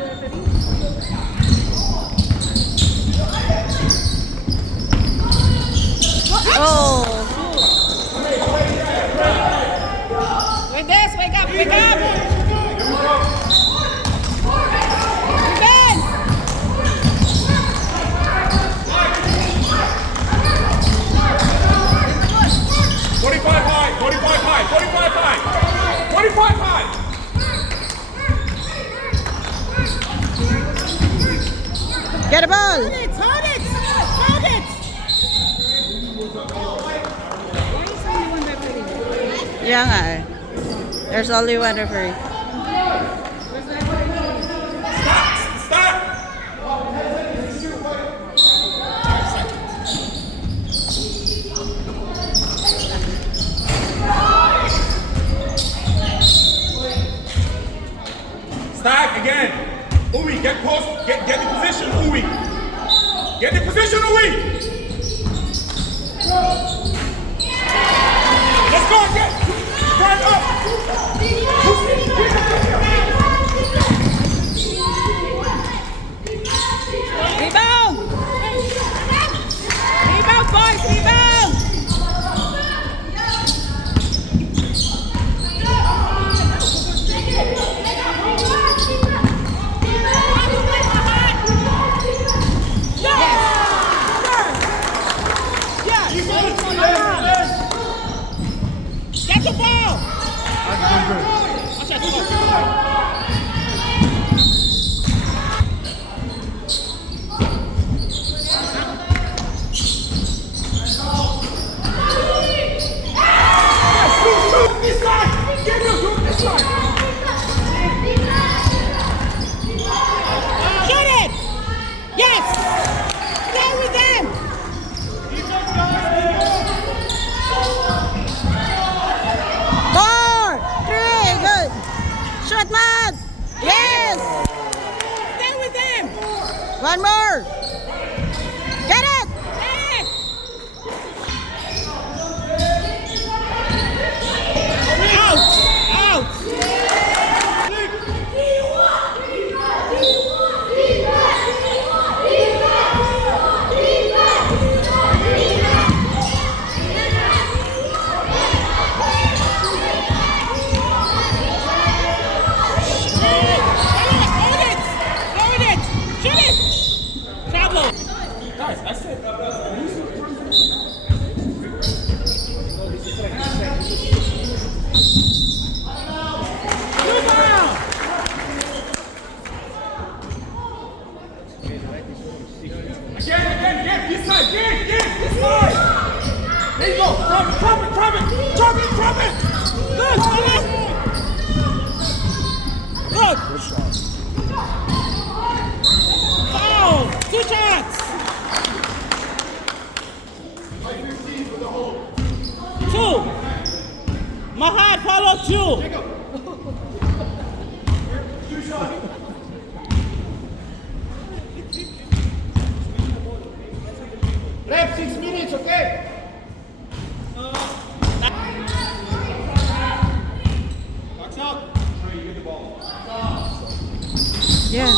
Oh. With this, wake up, wake up. Defense. 45 high, 45 high, 45 high, 45 high. Get a ball. Hold it, hold it, hold it. Yeah nga eh. There's only one referee. Stop! Stag again. Uwe, get post, get the position, Uwe. Get the position, Uwe. Let's go again. Turn up. Rebound! Rebound, boys! Rebound! Get the ball. This side. Get him to this side. Shoot it. Yes. Stay with them. 4, 3, good! Shoot, man! Yes! Stay with them. One more! Get it! Yes. Out. Out. Hold it. Hold it. Shoot it. Travel. Guys, I said, Blue ball. again, this side, this side. There you go, drop it. Good. Hold it. Good. Foul. 2 shots. 2. Mahat, follow 2. Rep 6 minutes, okay? Box out. You get the ball. Yeah.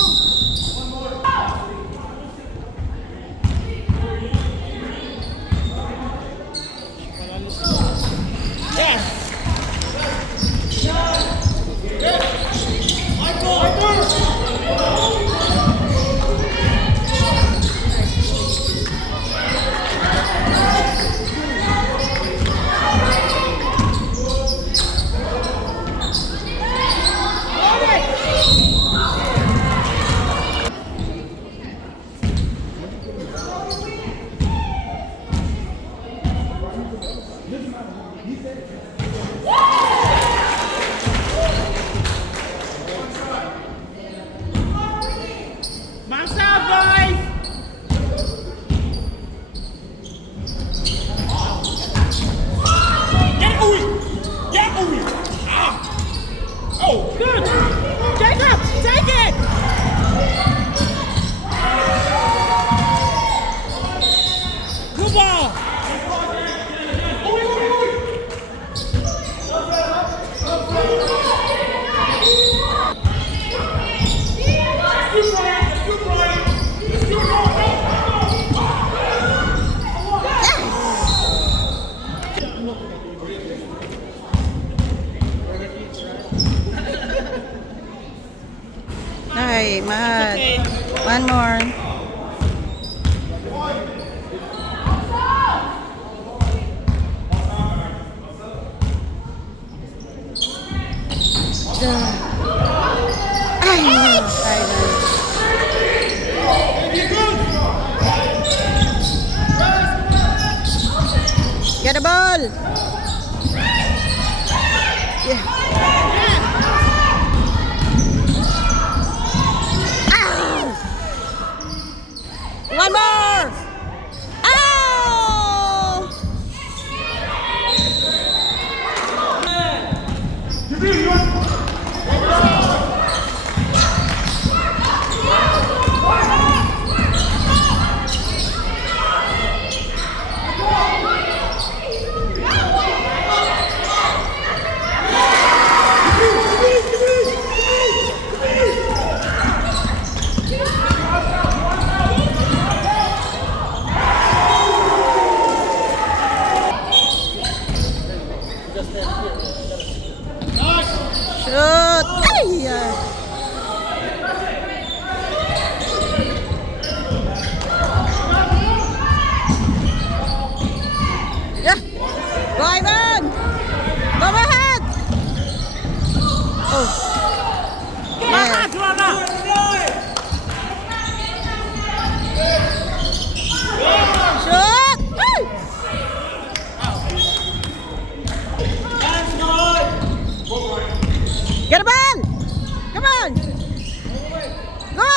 Yes. Okay, Matt. Okay. One more. Get the ball. Yeah. One more. Oh! Shoot! Ay! Yeah! Go Ivan! Go ahead! Oh! Yeah. Shoot! Ay! Get a ball! Come on! Go!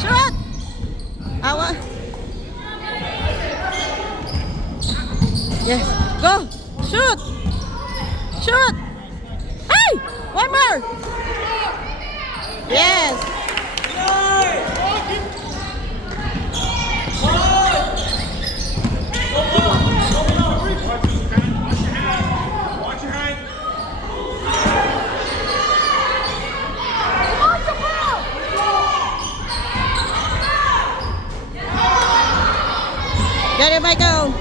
Shoot! Awa! Yes! Go! Shoot! Shoot! Hey! One more! Yes! Watch your hand. Get it, Michael!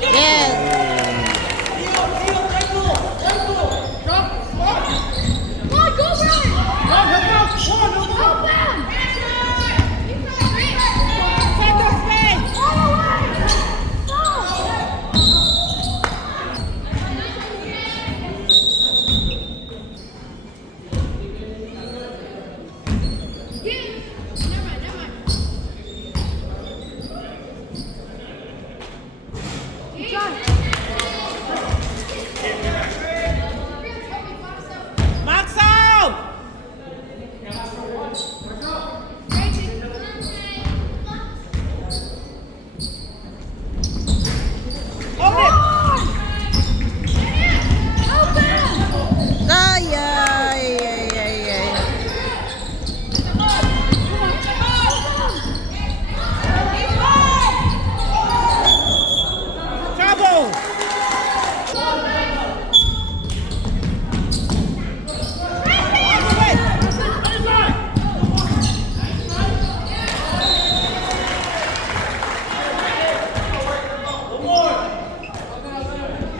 Yes! Max out! Ay, ay, ay, ay, ay. Trouble!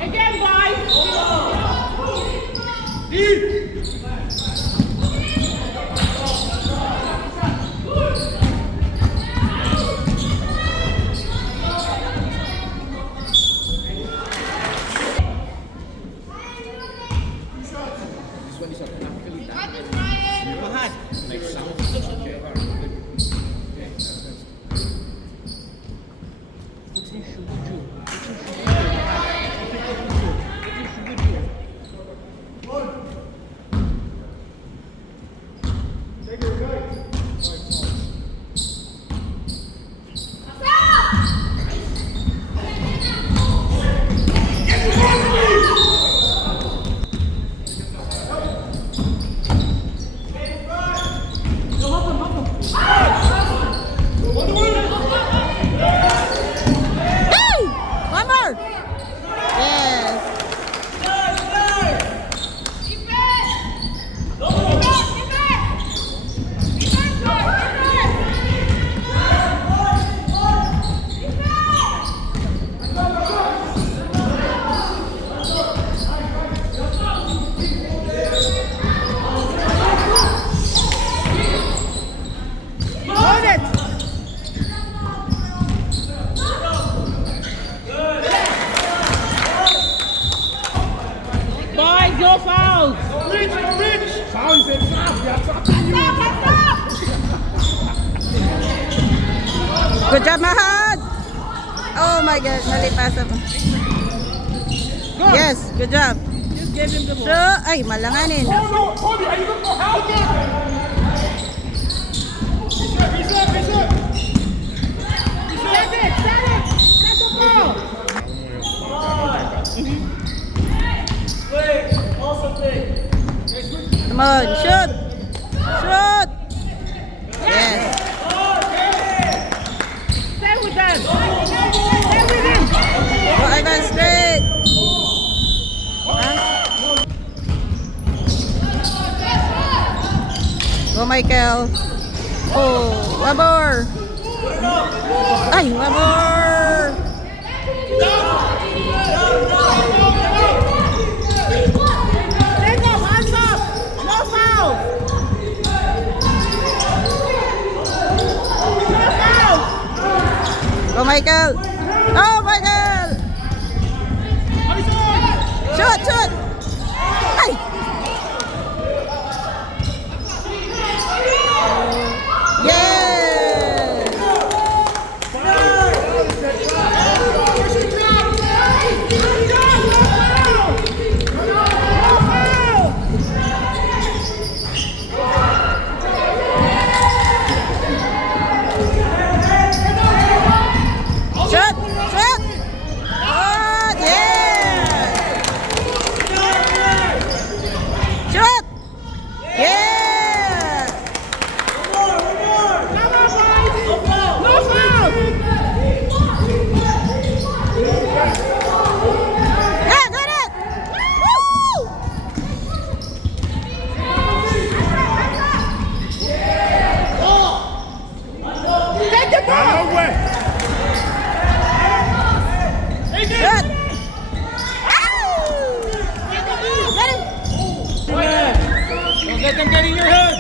Again, boys! Hey! One more! Yes! fouls. Rich. Fouls and fouls. We are trapping you. Good job, Mahad. Oh my God, mali pasa mo. Yes, good job. Just give him the ball. So, ay, malanganin. Oh no, Toby, are you looking for help? Reset. Set it. Set the ball. Come on, shoot. Yes. Stay with them. Stay with him. Go, Ivan, straight. Go, Michael. Oh, one more. Ay, one more. Take off. Hands up. No foul. No foul. Go, Michael. Oh, Michael. Shoot. Ay. Yes. Shoot. Good. Yes. Shoot. Yeah. No foul. Yeah, got it. Woo! Take the ball. Away. Shoot. Don't let them get in your head.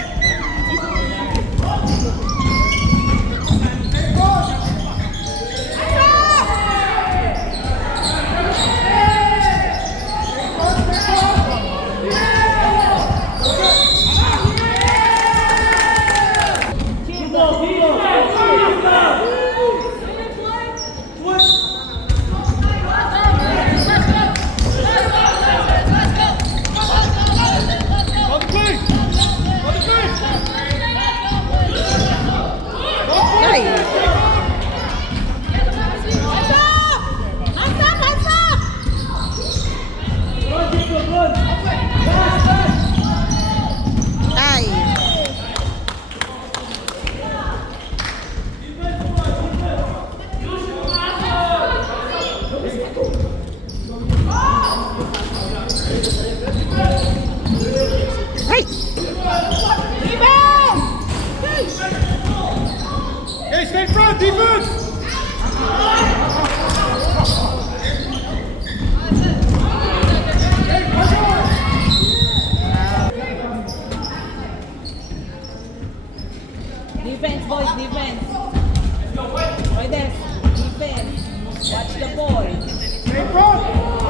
Hey, stay front, defense! Defense, boys, defense. Right there. Defense. Watch the ball. Stay front!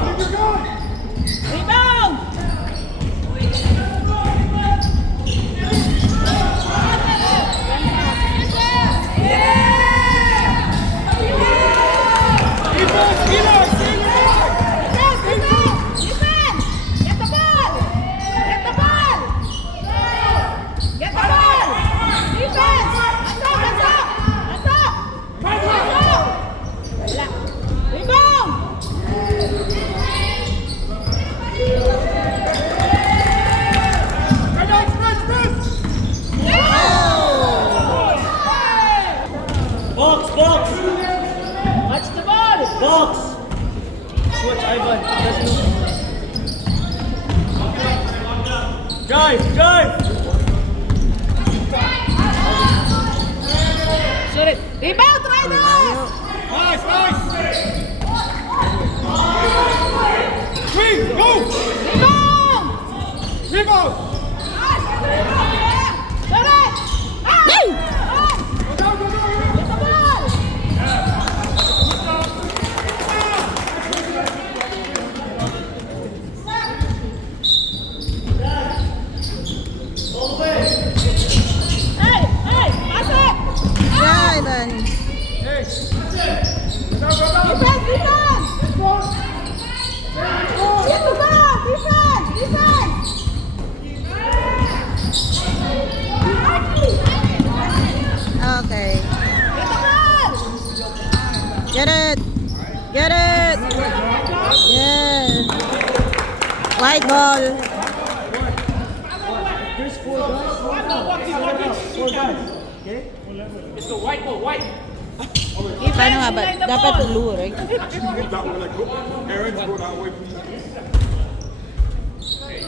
Leave your gun! Rebound! Box! Switch, Ivan. Drive! Shoot it. Rebound, right now! Nice! Swing, go! Rebound! Shoot it! Hey! Go down! Get the ball! White ball. There's 4 guys. Four guys. Okay? It's the white ball, white. Paano nga ba? Dapat blue, right? That one, like, go. Aaron, go that way, please.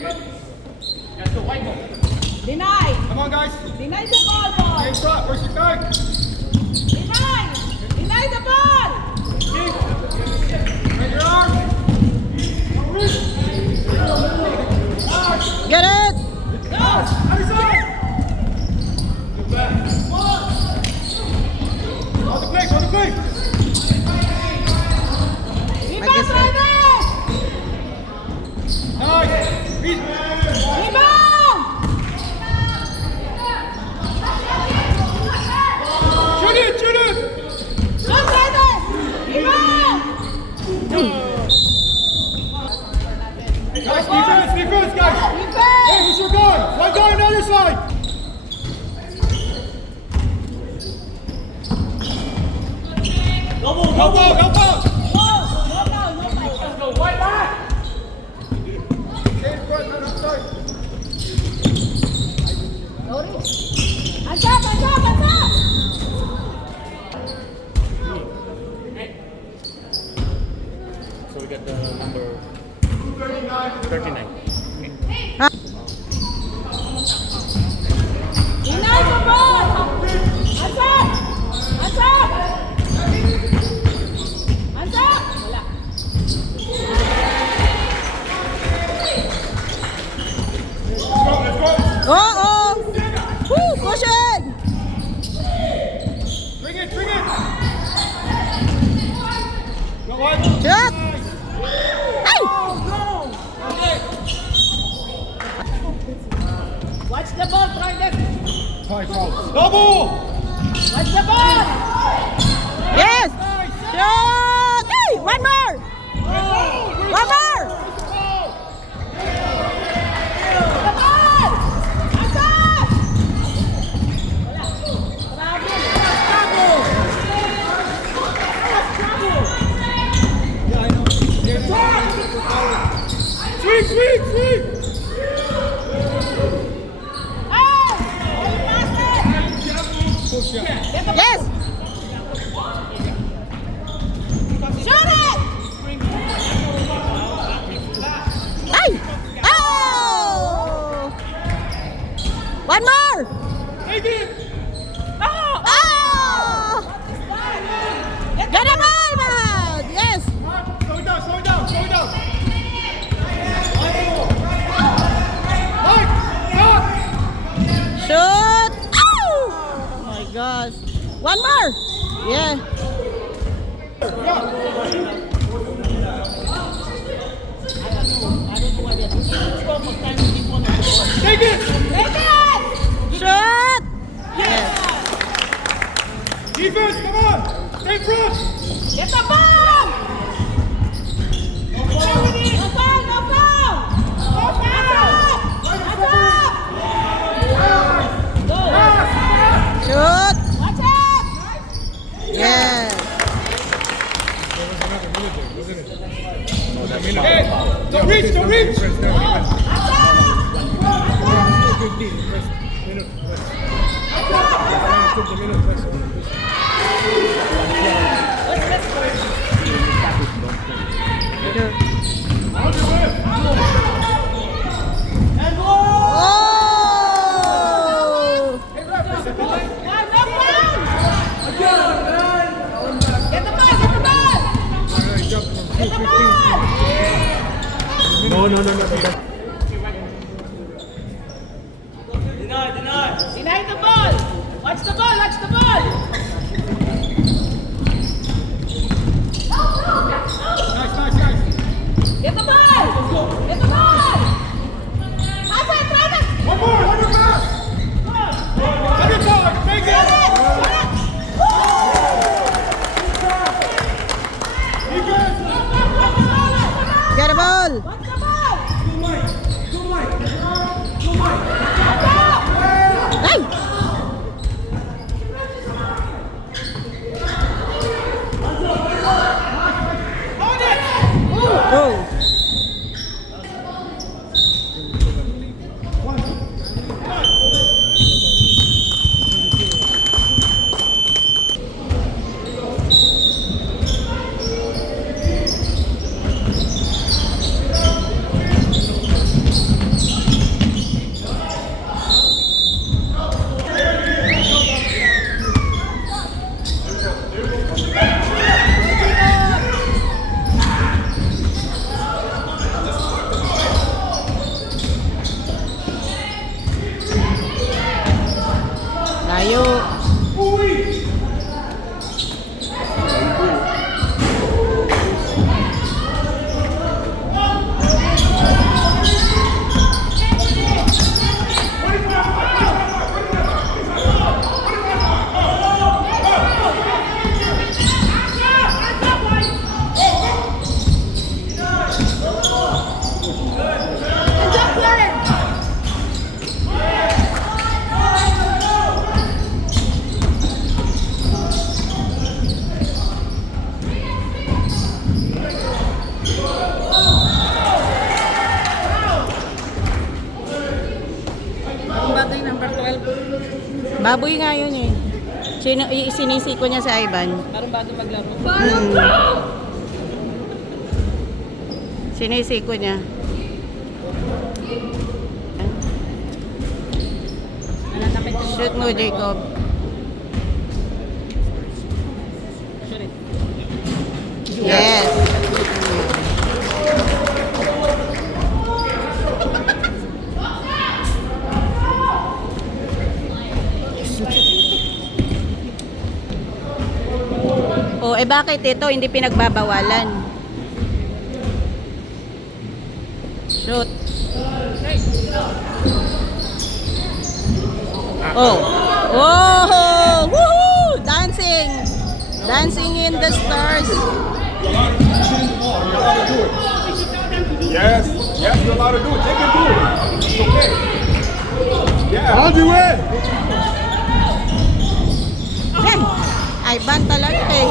That's the white ball. Deny. Come on, guys. Deny the ball, boy. Hands up. Where's your guard? Deny. Deny the ball. Bring your arm. Get it! Other side. On the plate, on the plate. Rebound, Ryder. Nice. Beat. Rebound. Shoot it, shoot it. Shoot, Ryder. Rebound. Guys, defense, defense, guys. Defense. Hey, who's your guard? One guy on the other side. Double, Help out, help out. Let's go, white back. Stay in front, man, outside. Hands up, hands up, hands up. So we got the number 39. Deny the ball. Hands up. Hands up. Hands up. Wala. Let's go. Oh! Woo! Cushion! Bring it, bring it. Go white. Shoot! Ay! Watch the ball, try that. Five fouls. Double. Watch the ball. Yes! Shoot! Ay! One more! One more! The ball. Hands up. Wala. Trouble. Sweep, sweep, sweep. Hey! Pass it. Push it. Yes! Shoot it. Ay! Oh! One more! Take it. Oh! Oh! Get Get the ball, man! Yes! Slow it down, slow it down, slow it down. Mike, stop. Shoot! Oh! Oh my gosh! One more! Yeah. Take it. Take it. Shoot! Yes. Defense, come on. Stay front. Get the ball. No foul, no foul. No foul. Hands up. Go. Shoot! Watch it. Yes. Hey, don't reach, don't reach. Hands up. Oh! No foul. Get the ball. Get the ball. Get the ball. No. Layo. Ang batay number 12. Baboy nga yun eh. Sinisiko niya si Ivan. Parang bago maglaro. Sinisiko niya. Shoot mo, Jacob. Shoot it. Yes. Oh, eh bakit ito hindi pinagbabawalan? Shoot. Oh. Oh! Woohoo! Dancing! Dancing in the stars. Yes, yes, you're allowed to do it. They can do it. It's okay. Yeah. I'll do it. Ivan talaga eh.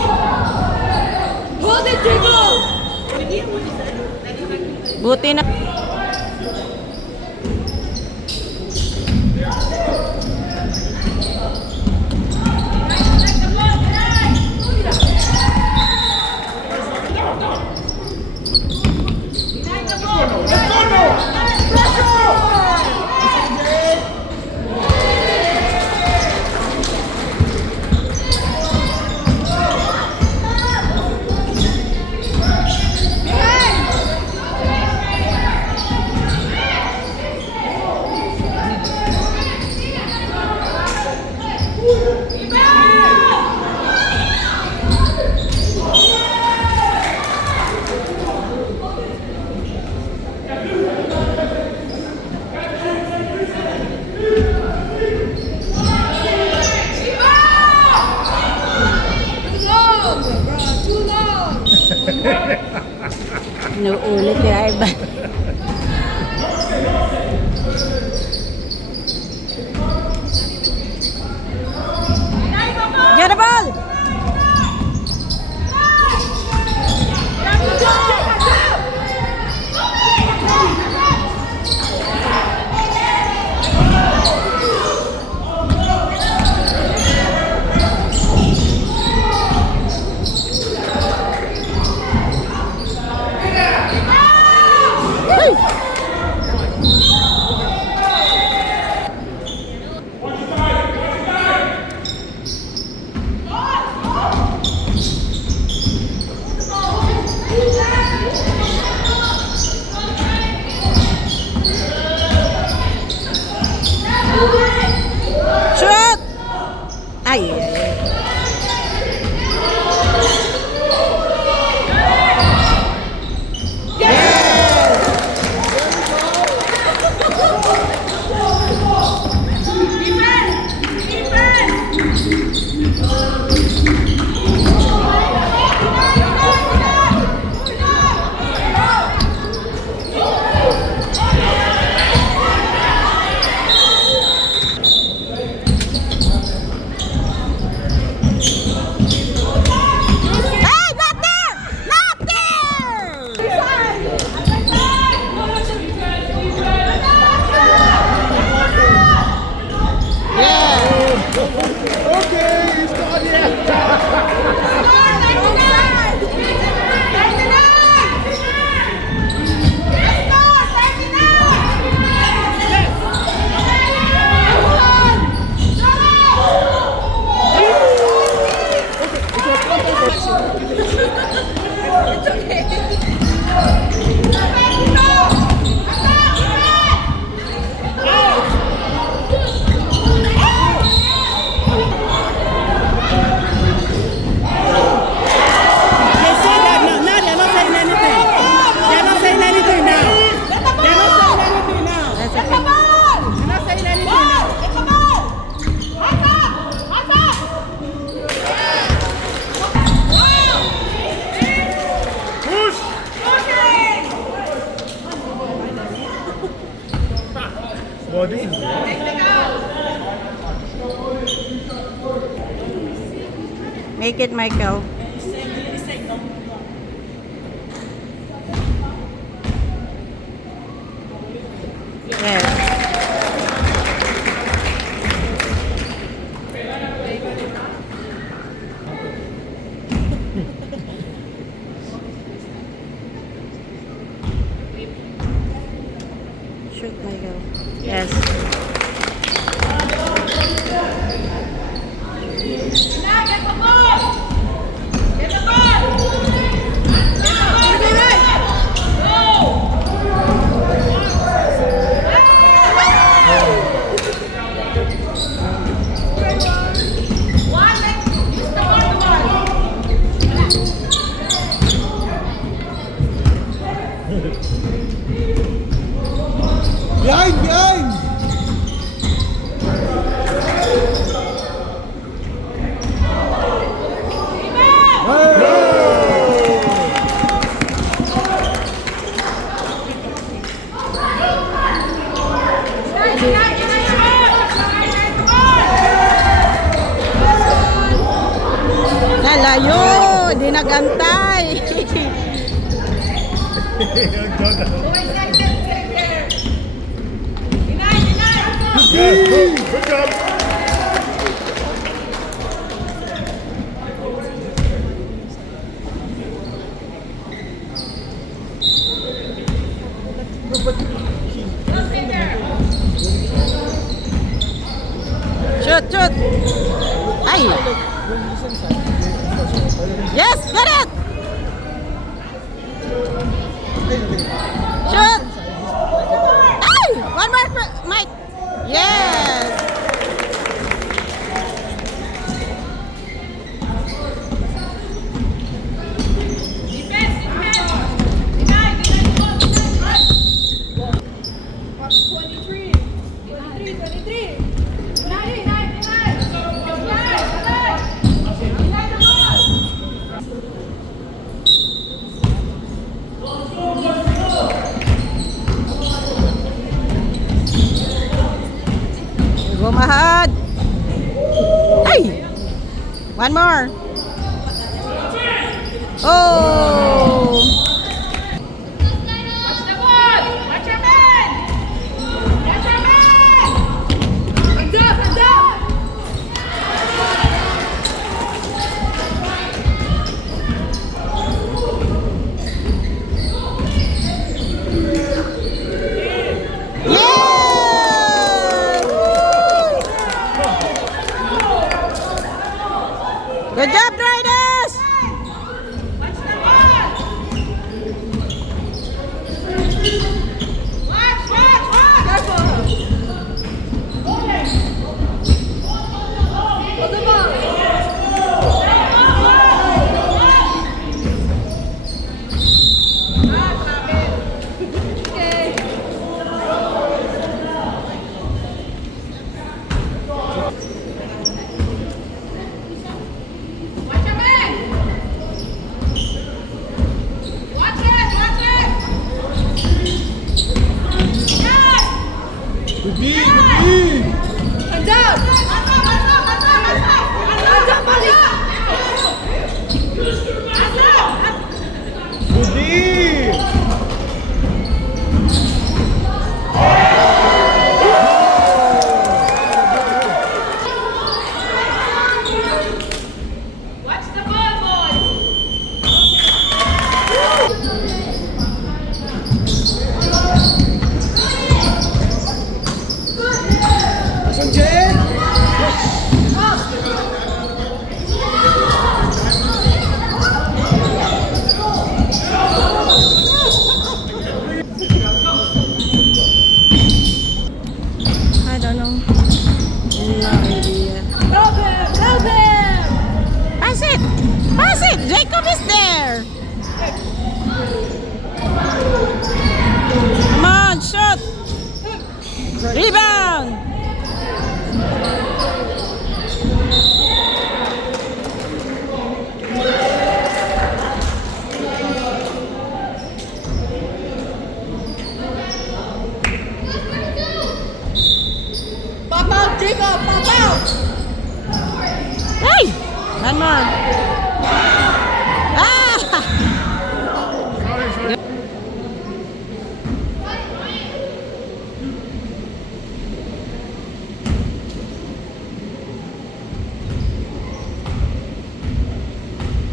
Hold it, Jacob! Buti na. Inuulit ni Ivan. Get the ball! Well, this is. Make it, Michael. Yes. Shoot, Michael. Yes. Behind, behind! Nalayo! Di nagantay! Yes, good job. Shoot, shoot! Ay! Yes, get it! Shoot! Ay! One more, Mike! Yes! Gumahad! Ay! One more! Oh! Good job, Riders! I don't know. No idea. Help him! Pass it! Pass it! Jacob is there! Come on, shot! Rebound! Pick up, pop out. Hey! One more. Ah!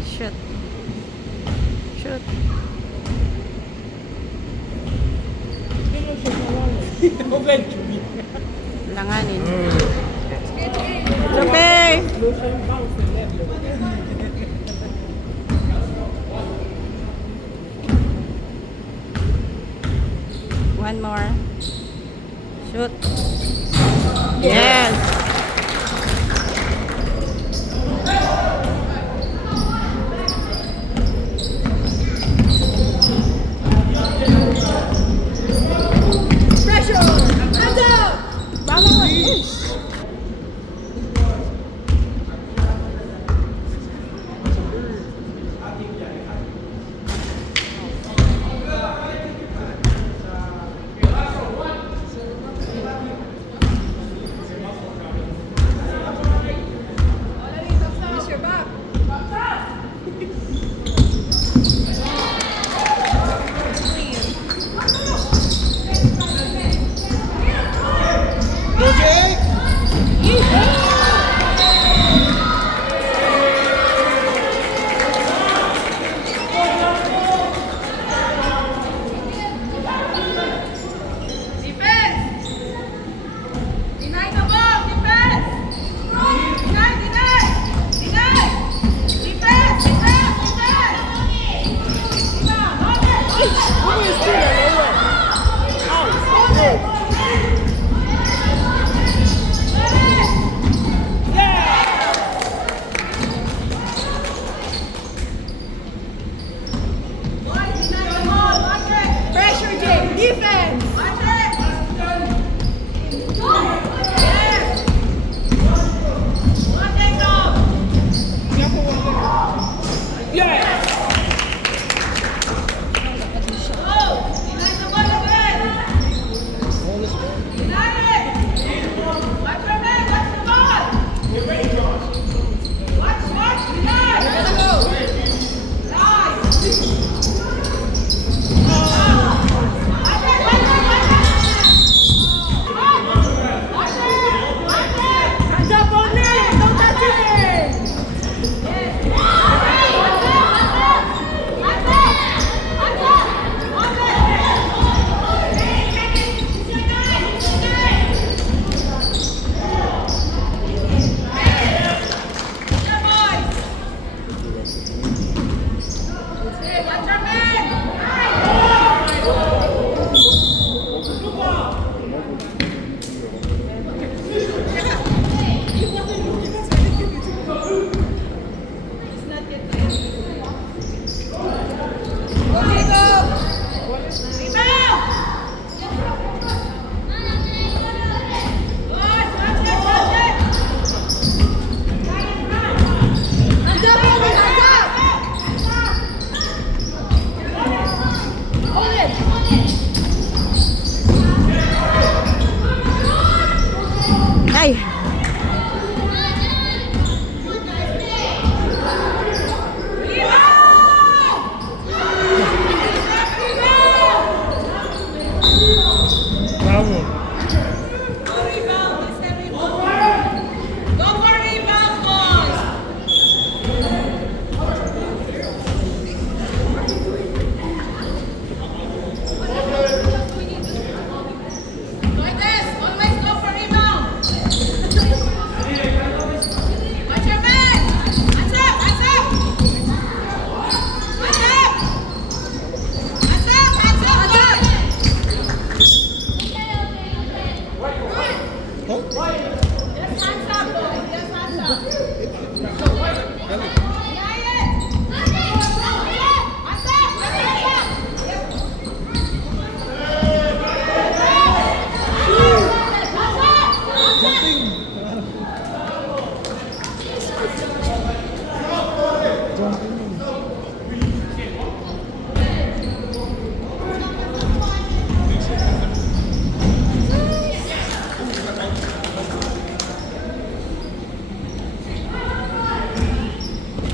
Shoot. Shoot. Langanin. Lupe! One more. Shoot. Yes. Pressure. Hands up. Miss your back. Defense. Deny the ball. Defense. Deny. Deny. Defense. Pressure, Jay. Defense. Ay!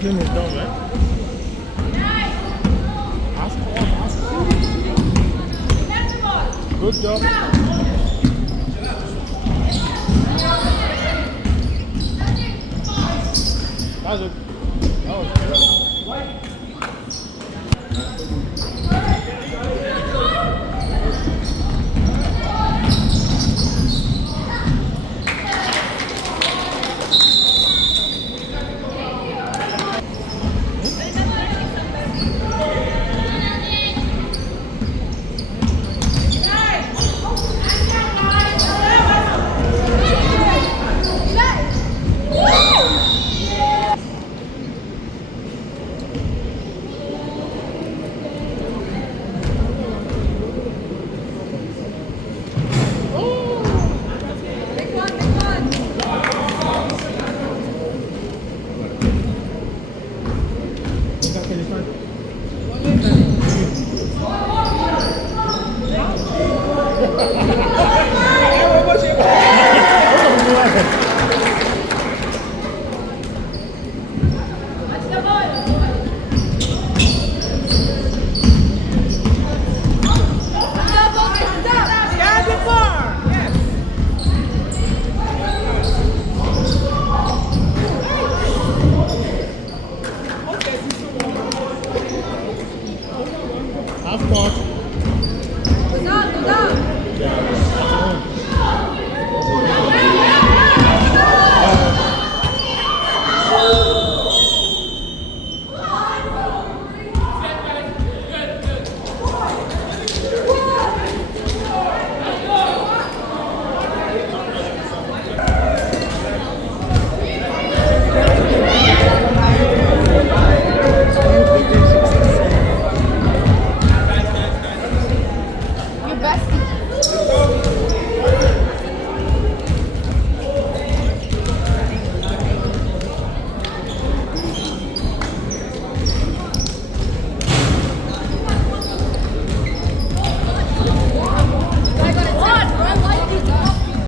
Game is done, right? Good job. That's a